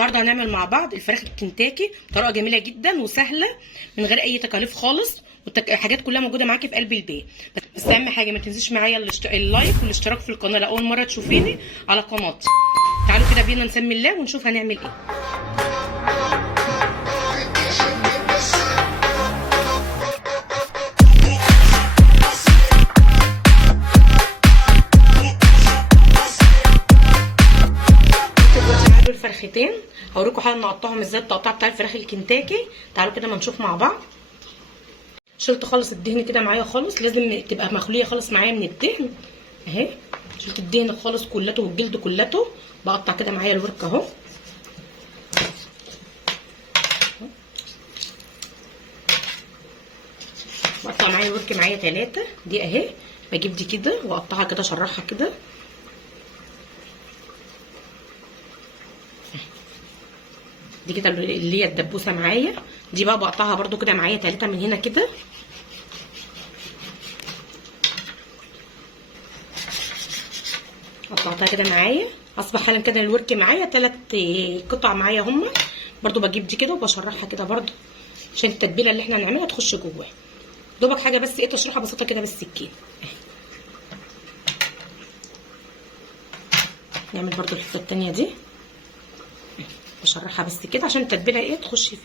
النهارده هنعمل مع بعض الفراخ الكنتاكي بطريقه جميله جدا وسهله من غير اي تكاليف خالص، والحاجات كلها موجوده معاكي في قلب البيت. بس اهم حاجه ما تنسيش معايا اللايك والاشتراك في القناه لو اول مره تشوفيني على قناتي. تعالوا كده بينا نسمي الله ونشوف هنعمل ايه. الفرختين هوريكم حالا نقطعهم ازاي التقطيع بتاع الفراخ الكنتاكي. تعالوا كده ما نشوف مع بعض. شلت خالص الدهن كده معايا خالص، لازم تبقى مخليه خالص معايا من الدهن اهي. شلت الدهن خالص كلته والجلد كلته. بقطع كده معايا الورك اهو. بقطع معايا الورك معايا 3 دي اهي. بجيب دي كده واقطعها كده اشرحها كده. دي كده اللي هي الدبوسه معايا دي بقى بقطعها برده كده معايا 3 من هنا كده. قطعتها كده معايا. اصبح حالا كده الورك معايا 3 قطع معايا هما. برده بجيب دي كده وبشرحها كده برده عشان التتبيله اللي احنا هنعملها تخش جواها. دوبك حاجه بس ايه تشريحه بسيطه كده بالسكين. نعمل برده الحته التانيه دي بشرحها بس كده عشان التتبيله ايه تخش فيه.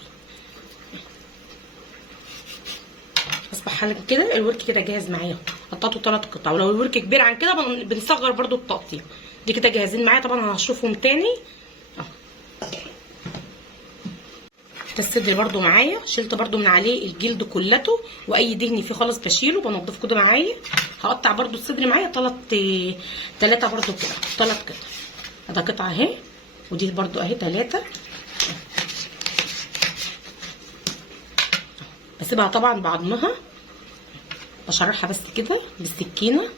اصبح حالا كده الورك كده جاهز معايا. قطعته 3 قطع، ولو الورك كبير عن كده بنصغر برده التقطيع. دي كده جاهزين معايا. طبعا انا هشوفهم تاني اهو. الصدر برده معايا شلت برده من عليه الجلد كلته واي دهن فيه خالص بشيله بنضفه كده معايا. هقطع برده الصدر معايا 3 برده كده 3 قطع. ده قطعه اهي ودي برده اهي 3. بسيبها طبعا بعضمها بشرحها بس كده بالسكينه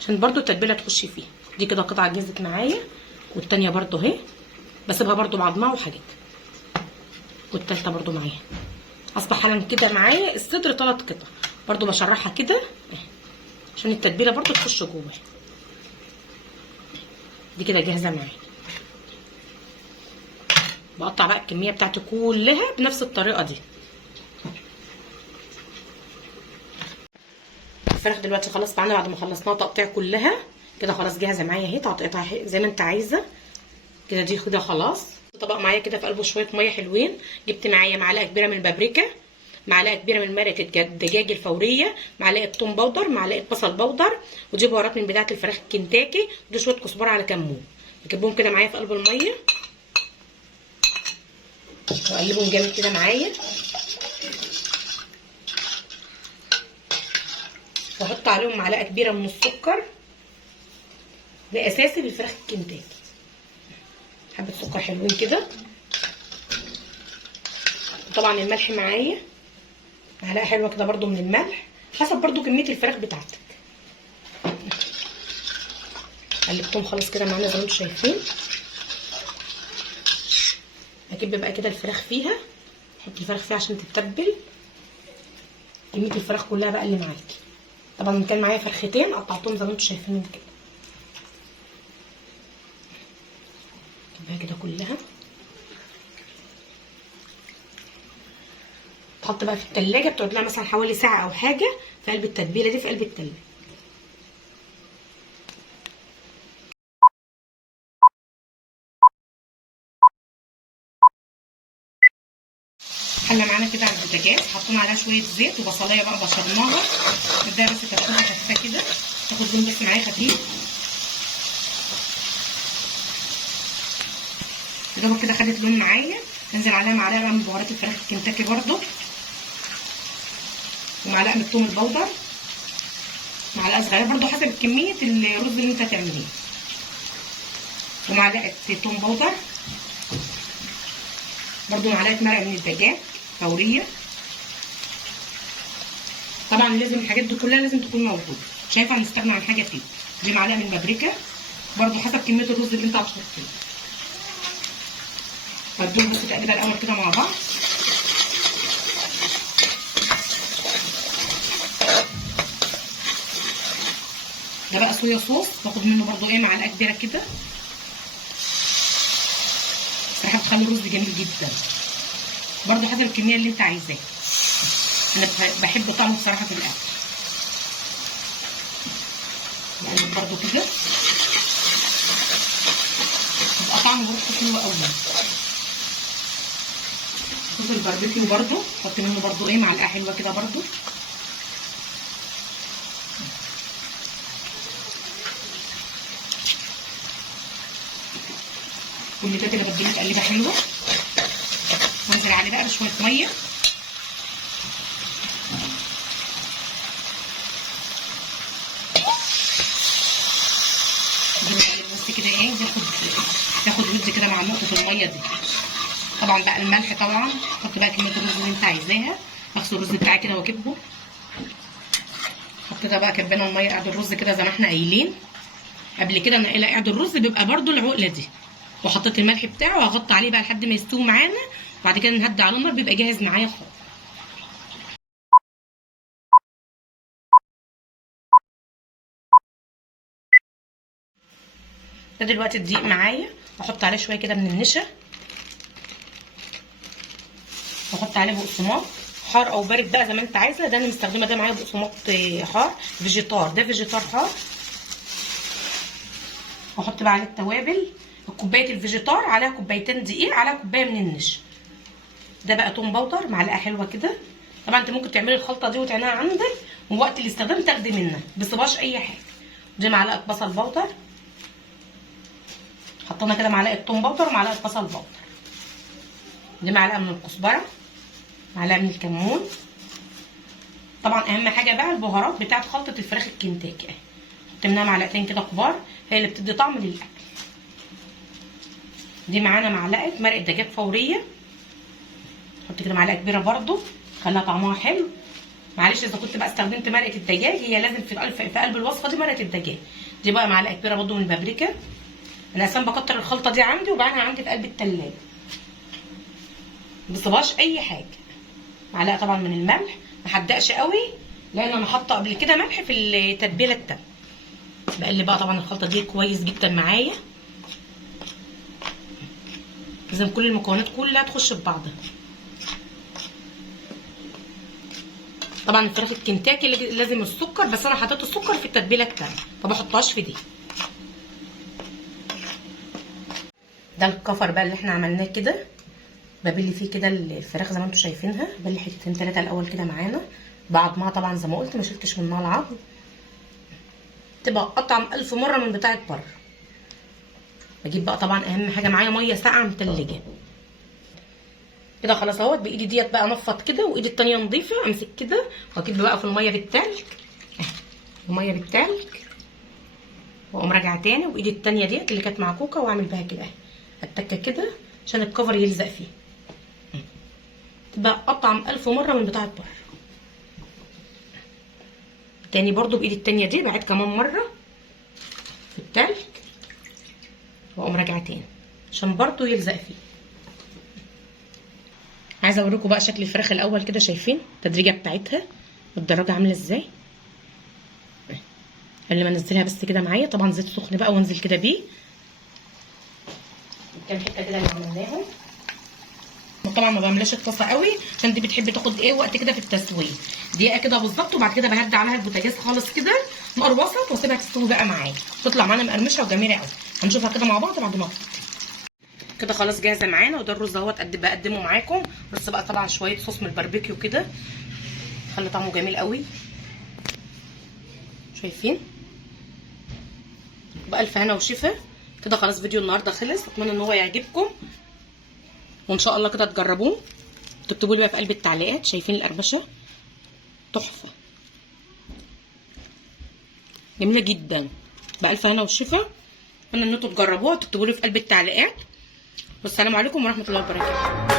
عشان برده التتبيله تخش فيها. دي كده قطعه جهزت معايا والتانيه برده اهي بسيبها برده بعضمها وحاجتها. والتالته برده معايا. اصبح حالا كده معايا الصدر 3 قطع برده بشرحها كده عشان التتبيله برده تخش جوه. دي كده جاهزه معايا. بقطع بقى الكميه بتاعتي كلها بنفس الطريقه دي. الفراخ دلوقتي خلاص معانا بعد ما خلصناها تقطيع كلها كده خلاص جاهزه معايا اهي. تقطيعها زي ما انت عايزه كده. دي كده خلاص. طبق معايا كده في قلبه شويه ميه حلوين. جبت معايا معلقه كبيره من البابريكا، معلقه كبيره من مرقه الدجاج الفوريه، معلقه توم بودر، معلقه بصل بودر، ودي بهارات من بتاعه الفراخ الكنتاكي، ودي شويه كزبره على كمون. بجيبهم كده معايا في قلب الميه واقلبهم جامد كده معايا. واحط عليهم معلقه كبيره من السكر. ده اساسي للفراخ الكنتاكي. حبه سكر حلوين كده. طبعا الملح معايا معلقه حلوه كده برده من الملح حسب برده كميه الفراخ بتاعتك. قلبتهم خلاص كده معانا زي ما انتم شايفين. هجيب بقى كده الفراخ فيها. احط الفراخ فيها عشان تتبل. كميه الفراخ كلها بقى اللي معاكي. طبعا كان معايا فرختين قطعتهم زي ما انتم شايفين كده. اجيبها كده كلها. تحط بقى في التلاجة بتقعد لها مثلا حوالي ساعة او حاجة في قلب التتبيلة دي في قلب التلاجة. حله معانا كده على البوتاجاز حطينا عليها شويه زيت وبصلايه بقى بشرناها. نبدا بس تاخدها خفيفه كده تاخد لون بس معايا خفيف. دوبك كده خدت لون معايا. انزل عليها معلقه بقى من بهارات الفراخ الكنتاكي برده، ومعلقه من الثوم البودر، معلقه صغيره برده حسب كميه الرز اللي انت هتعمليه، ومعلقه ثوم بودر برده، معلقه مرقه من الدجاج فوريه. طبعا لازم الحاجات دي كلها لازم تكون موجوده، مش هينفع نستغنى عن حاجه فيه. دي معلقه من البابريكا برده حسب كميه الرز اللي انت هتحطيه. هدوهم بس تقريبا الاول كده مع بعض. ده بقى صويا صوص باخد منه برده ايه معلقه كبيره كده. طعم الرز جميل جدا. برضو حسب الكميه اللي انت عايزاها. انا بحب طعمه بصراحه في الاكل. بقلب برضو كده يبقى طعمه برضو حلو قوي. صوص الباربيكيو برضو حط منه برضو معلقه حلوه كده برضو. كل ده كده بديله تقليبه حلوه. وانزل عليه بقى بشويه ميه. بس كده ياخد ود كده مع نقطه الميه دي. طبعا بقى الملح طبعا حط بقى كميه الرز اللي انت عايزاها. اغسل الرز بتاعي كده واكبه. حط كده بقى كبانه الميه قاعد الرز كده زي ما احنا قايلين قبل كده. انا قاعد الرز بيبقى برده العقله دي. وحطيت الملح بتاعه وهغطي عليه بقى لحد ما يستوي معانا. وبعد كده نهدي على النار بيبقى جاهز معايا خالص. ده دلوقتي الدقيق معايا. واحط عليه شويه كده من النشا. واحط عليه بقسماط حار او بارد بقى زي ما انت عايزه. ده انا مستخدمه ده معايا بقسماط حار فيجيتار. ده فيجيتار حار. واحط بقى عليه التوابل. كوبايه الفيجيتار عليها كوبايتين دقيق عليها كوبايه من النشا. ده بقى توم باودر معلقه حلوه كده. طبعا انت ممكن تعملي الخلطه دي وتعينها عندك ووقت الاستخدام تاخدي منها بصباش اي حاجه. دي معلقه بصل باودر. حطينا كده معلقه توم باودر ومعلقه بصل باودر. دي معلقه من الكزبره. معلقه من الكمون. طبعا اهم حاجه بقى البهارات بتاعه خلطه الفراخ الكنتاكي اهي. حط منها معلقتين كده كبار هي اللي بتدي طعم للاكل. دي معانا معلقه مرقه دجاج فوريه. حط كده معلقه كبيره برده خليها طعمها حلو. معلش اذا كنت بقى استخدمت مرقه الدجاج هي لازم في قلب الوصفه دي مرقه الدجاج. دي بقى معلقه كبيره برده من البابريكا. انا اصلا بكتر الخلطه دي عندي وبعينها عندي في قلب التلاجه بصباش اي حاجه. معلقه طبعا من الملح ما حدقش قوي لان انا حاطه قبل كده ملح في التتبيله التانيه. بقلب بقى طبعا الخلطه دي كويس جدا معايا. لازم كل المكونات كلها تخش في بعضها. طبعا الفراخ الكنتاكي لازم السكر بس انا حطيت السكر في التتبيله التانيه فما احطهاش في دي. ده الكفر بقى اللي احنا عملناه كده. ببلي فيه كده الفراخ زي ما انتم شايفينها. بلي حتتين 3 الاول كده معانا بعضمها طبعا زي ما قلت ما شلتش منها العظم. تبقى اطعم 1000 مره من بتاعه بره. بجيب بقى طبعا اهم حاجه معايا ميه ساقعه متلجه كده. خلاص اهوت بايدي ديت بقى انفض كده وايدي التانيه نضيفه امسك كده واكب بقى في الميه بالتلج. الميه بالتلج واقوم راجعه تاني وايدي التانيه ديت اللي كانت معكوكه واعمل بها كده اتكه كده عشان الكفر يلزق فيه. تبقى اطعم 1000 مره من بتاعه بره. تاني برضو بايدي التانيه دي بعد كمان مره في التلج واقوم راجعه تاني عشان برضو يلزق فيه. عايزه اوريكم بقى شكل الفراخ الاول كده. شايفين التدريجه بتاعتها الدراجه عامله ازاي. اللي ما انزلها بس كده معايا طبعا زيت سخن بقى وانزل كده بيه. كام حته كده اللي عملناهم. طبعا ما بعملهاش الطاسه قوي عشان دي بتحب تاخد وقت كده في التسويه. دقيقه كده بالظبط وبعد كده بهدي عليها البوتاجاز خالص كده نار وسط واسيبها تستوي بقى معايا. تطلع معانا مقرمشه وجميله قوي. هنشوفها كده مع بعض بعد ما كده خلاص جاهزه معانا. وده الرز اهوت بقدمه معاكم. بس بقى طبعا شويه صوص من الباربيكيو كده خلي طعمه جميل قوي. شايفين بألف هنا وشفا. كده خلاص فيديو النهارده خلص. اتمنى ان هو يعجبكم وان شاء الله كده تجربوه. تكتبوا لي بقى في قلب التعليقات. شايفين القرمشه تحفه جميله جدا. بألف هنا وشفا. اتمنى ان انتوا تجربوها. تكتبوا لي في قلب التعليقات. والسلام عليكم ورحمه الله وبركاته.